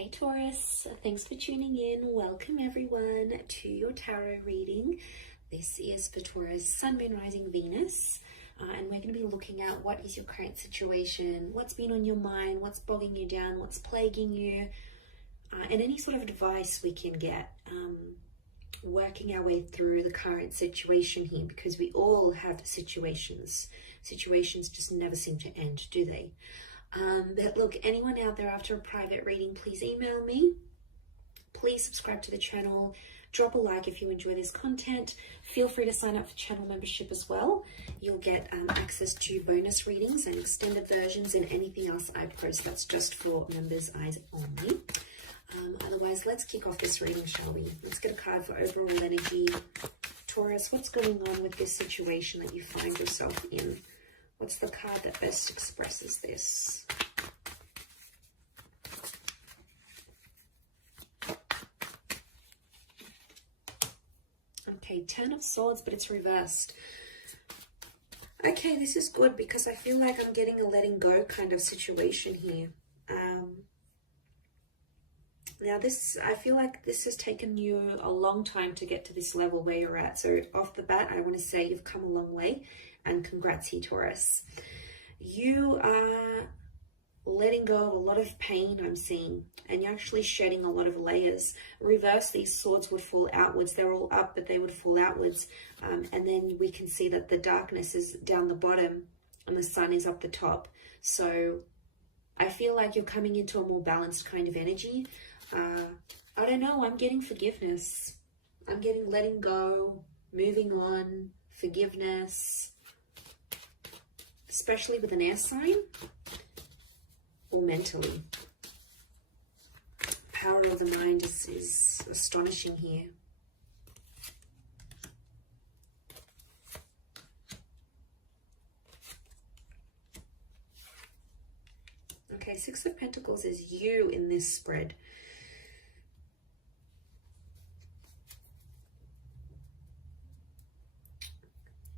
Hey Taurus, thanks for tuning in. Welcome everyone to your tarot reading. This is for Taurus, Sun, Moon, Rising, Venus. And we're going to be looking at what is your current situation, what's been on your mind, what's bogging you down, what's plaguing you, and any sort of advice we can get working our way through the current situation here, because we all have situations. Situations just never seem to end, do they? But look, anyone out there after a private reading, please email me. Please subscribe to the channel. Drop a like if you enjoy this content. Feel free to sign up for channel membership as well. You'll get access to bonus readings and extended versions and anything else I post. That's just for members' eyes only. Otherwise, let's kick off this reading, shall we? Let's get a card for overall energy. Taurus, what's going on with this situation that you find yourself in? What's the card that best expresses this? Okay, Ten of Swords, but it's reversed. Okay, this is good because I feel like I'm getting a letting go kind of situation here. Now I feel like this has taken you a long time to get to this level where you're at. So off the bat, I want to say you've come a long way. And congrats here, Taurus. You are letting go of a lot of pain, I'm seeing, and you're actually shedding a lot of layers. Reverse, these swords would fall outwards. They're all up, but they would fall outwards. And then we can see that the darkness is down the bottom and the sun is up the top. So I feel like you're coming into a more balanced kind of energy. I don't know, I'm getting forgiveness. I'm getting letting go, moving on, forgiveness. Especially with an air sign or mentally. Power of the mind is astonishing here. Okay, Six of Pentacles is you in this spread.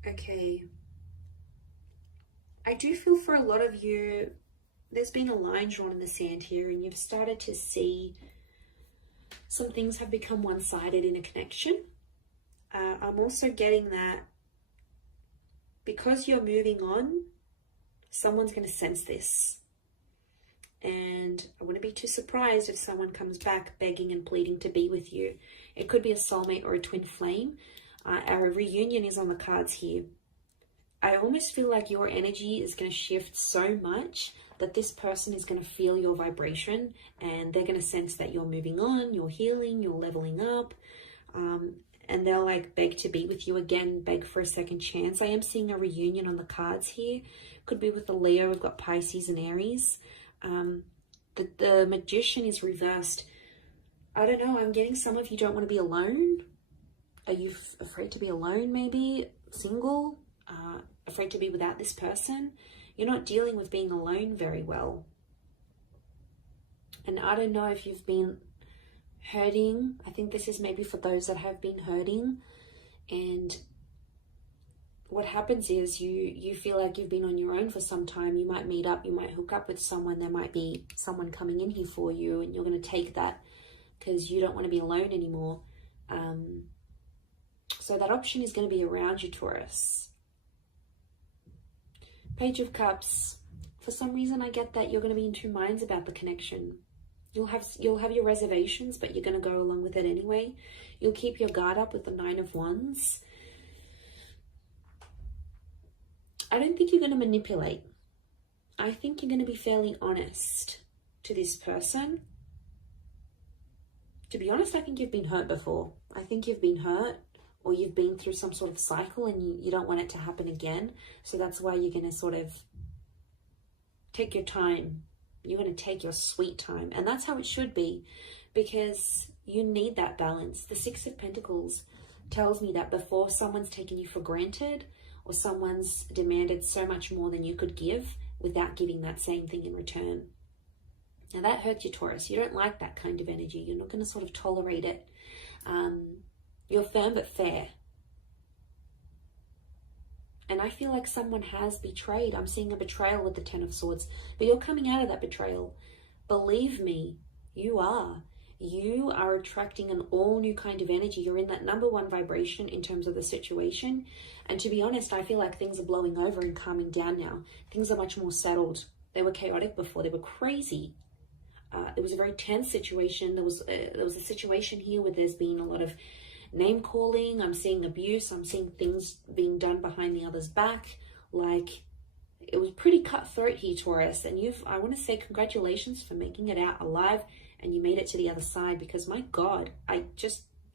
Okay. I do feel for a lot of you, there's been a line drawn in the sand here and you've started to see some things have become one-sided in a connection. I'm also getting that because you're moving on, someone's going to sense this. And I wouldn't be too surprised if someone comes back begging and pleading to be with you. It could be a soulmate or a twin flame. Our reunion is on the cards here. I almost feel like your energy is going to shift so much that this person is going to feel your vibration and they're going to sense that you're moving on, you're healing, you're leveling up, and they'll like beg to be with you again, beg for a second chance. I am seeing a reunion on the cards here. Could be with a Leo. We've got Pisces and Aries. The Magician is reversed. I don't know. I'm getting some of you don't want to be alone. Are you afraid to be alone maybe? Single? Afraid to be without this person. You're not dealing with being alone very well. And I don't know if you've been hurting. I think this is maybe for those that have been hurting. And what happens is you feel like you've been on your own for some time. You might meet up, you might hook up with someone. There might be someone coming in here for you and you're going to take that because you don't want to be alone anymore. So that option is going to be around you, Taurus. Page of Cups. For some reason, I get that you're going to be in two minds about the connection. You'll have your reservations, but you're going to go along with it anyway. You'll keep your guard up with the Nine of Wands. I don't think you're going to manipulate. I think you're going to be fairly honest to this person. To be honest, I think you've been hurt before. I think you've been hurt. Or you've been through some sort of cycle and you don't want it to happen again. So that's why you're going to sort of take your time. You're going to take your sweet time. And that's how it should be, because you need that balance. The Six of Pentacles tells me that before someone's taken you for granted or someone's demanded so much more than you could give without giving that same thing in return. Now that hurts you, Taurus. You don't like that kind of energy. You're not going to sort of tolerate it. You're firm but fair. And I feel like someone has betrayed. I'm seeing a betrayal with the Ten of Swords. But you're coming out of that betrayal. Believe me, You are. You are attracting an all new kind of energy. You're in that number one vibration in terms of the situation. And to be honest, I feel like things are blowing over and calming down now. Things are much more settled. They were chaotic before. They were crazy. It was a very tense situation. There was a situation here where there's been a lot of name calling. I'm seeing abuse. I'm seeing things being done behind the other's back. Like, it was pretty cutthroat here, Taurus. And I want to say congratulations for making it out alive, and you made it to the other side, because my God,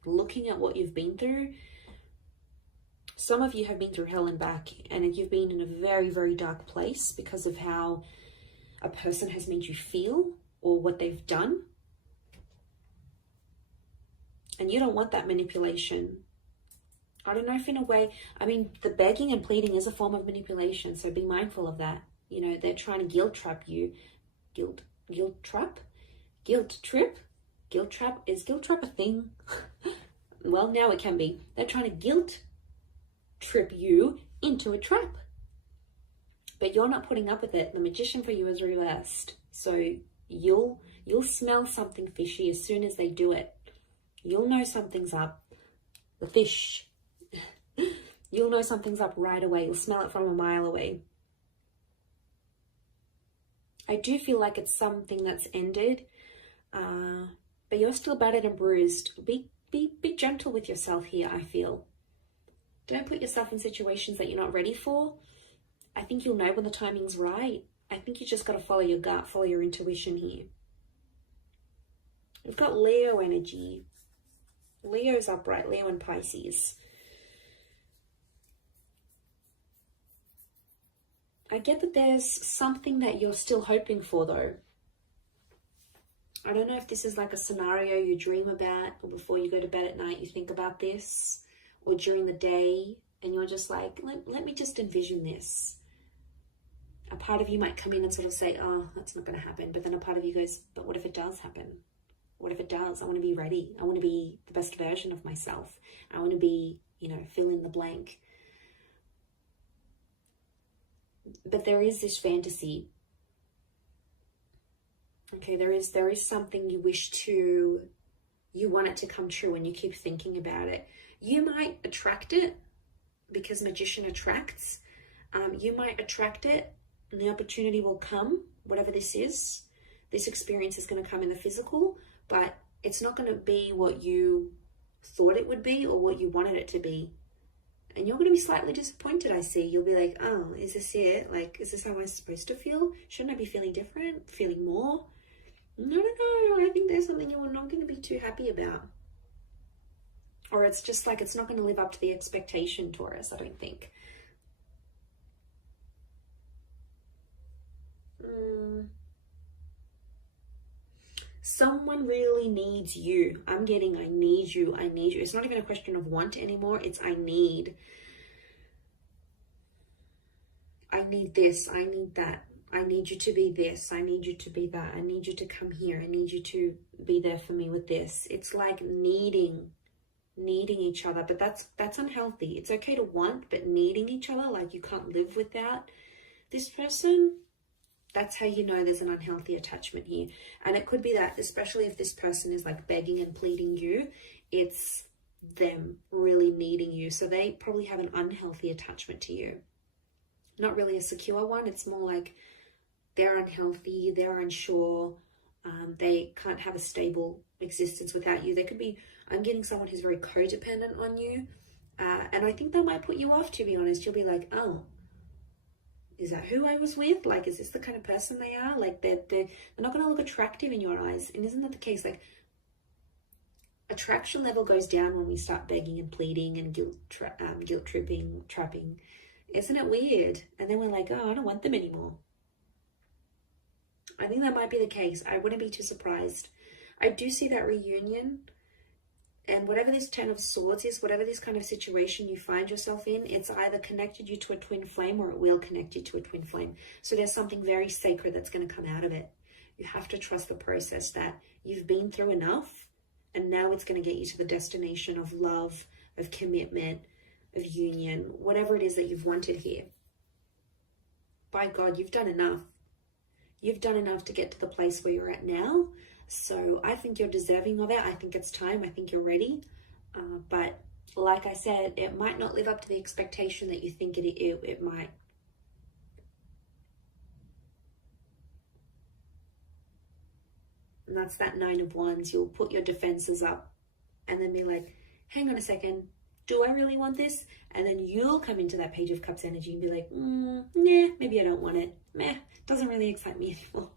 looking at what you've been through, some of you have been through hell and back, and you've been in a very, very dark place because of how a person has made you feel or what they've done. And you don't want that manipulation. I don't know if in a way, I mean, the begging and pleading is a form of manipulation, so be mindful of that. You know, they're trying to guilt trap you. Guilt trap? Guilt trip? Guilt trap? Is guilt trap a thing? Well, now it can be. They're trying to guilt trip you into a trap. But you're not putting up with it. The magician for you is reversed. So you'll smell something fishy as soon as they do it. You'll know something's up. The fish. You'll know something's up right away. You'll smell it from a mile away. I do feel like it's something that's ended. But you're still battered and bruised. Be gentle with yourself here, I feel. Don't put yourself in situations that you're not ready for. I think you'll know when the timing's right. I think you just got to follow your gut, follow your intuition here. We've got Leo energy. Leo's upright, Leo and Pisces. I get that there's something that you're still hoping for, though. I don't know if this is like a scenario you dream about, or before you go to bed at night you think about this, or during the day and you're just like, let me just envision this. A part of you might come in and sort of say, oh, that's not going to happen. But then a part of you goes, but what if it does happen? What if it does? I want to be ready. I want to be the best version of myself. I want to be, fill in the blank. But there is this fantasy. Okay, there is something you want it to come true, and you keep thinking about it. You might attract it because magician attracts. You might attract it and the opportunity will come, whatever this is. This experience is going to come in the physical, but it's not going to be what you thought it would be or what you wanted it to be. And you're going to be slightly disappointed, I see. You'll be like, oh, is this it? Like, is this how I'm supposed to feel? Shouldn't I be feeling different? Feeling more? No. I think there's something you're not going to be too happy about. Or it's just like it's not going to live up to the expectation, Taurus, I don't think. Someone really needs you. I'm getting, I need you. It's not even a question of want anymore. It's I need. I need this. I need that. I need you to be this. I need you to be that. I need you to come here. I need you to be there for me with this. It's like needing each other, but that's unhealthy. It's okay to want, but needing each other, like you can't live without this person. That's how you know there's an unhealthy attachment here. And it could be that, especially if this person is like begging and pleading you, it's them really needing you. So they probably have an unhealthy attachment to you. Not really a secure one. It's more like they're unhealthy, they're unsure, they can't have a stable existence without you. They could be, I'm getting someone who's very codependent on you. And I think that might put you off, to be honest. You'll be like, oh, is that who I was with? Like, is this the kind of person they are? Like, they're not going to look attractive in your eyes. And isn't that the case? Like, attraction level goes down when we start begging and pleading and guilt tripping, trapping. Isn't it weird? And then we're like, oh, I don't want them anymore. I think that might be the case. I wouldn't be too surprised. I do see that reunion. And whatever this 10 of Swords is, whatever this kind of situation you find yourself in, it's either connected you to a twin flame or it will connect you to a twin flame. So there's something very sacred that's going to come out of it. You have to trust the process, that you've been through enough and now it's going to get you to the destination of love, of commitment, of union, whatever it is that you've wanted here. By God, you've done enough. You've done enough to get to the place where you're at now. So I think you're deserving of it. I think it's time. I think you're ready. But like I said, it might not live up to the expectation that you think it might. And that's that 9 of Wands. You'll put your defenses up and then be like, hang on a second, do I really want this? And then you'll come into that Page of Cups energy and be like, nah, maybe I don't want it. Meh, doesn't really excite me anymore.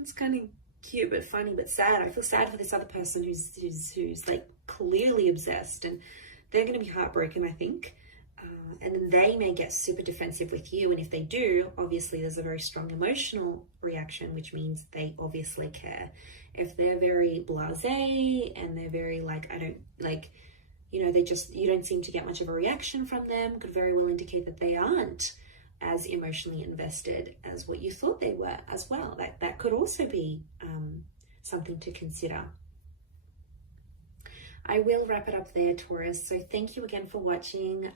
It's kind of cute but funny but sad. I feel sad for this other person who's like clearly obsessed, and they're going to be heartbroken, I think. And then they may get super defensive with you, and if they do, obviously there's a very strong emotional reaction, which means they obviously care. If they're very blasé and they're very like, I don't like, you know, you don't seem to get much of a reaction from them, could very well indicate that they aren't as emotionally invested as what you thought they were as well. That could also be something to consider. I will wrap it up there, Taurus. So thank you again for watching,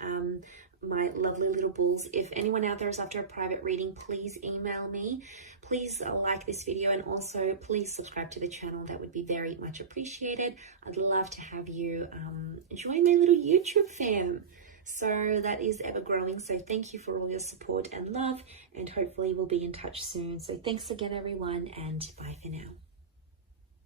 my lovely little bulls. If anyone out there is after a private reading, please email me. Please like this video, and also please subscribe to the channel. That would be very much appreciated. I'd love to have you join my little YouTube fam. So that is ever growing. So thank you for all your support and love, and hopefully we'll be in touch soon. So thanks again, everyone, and bye for now.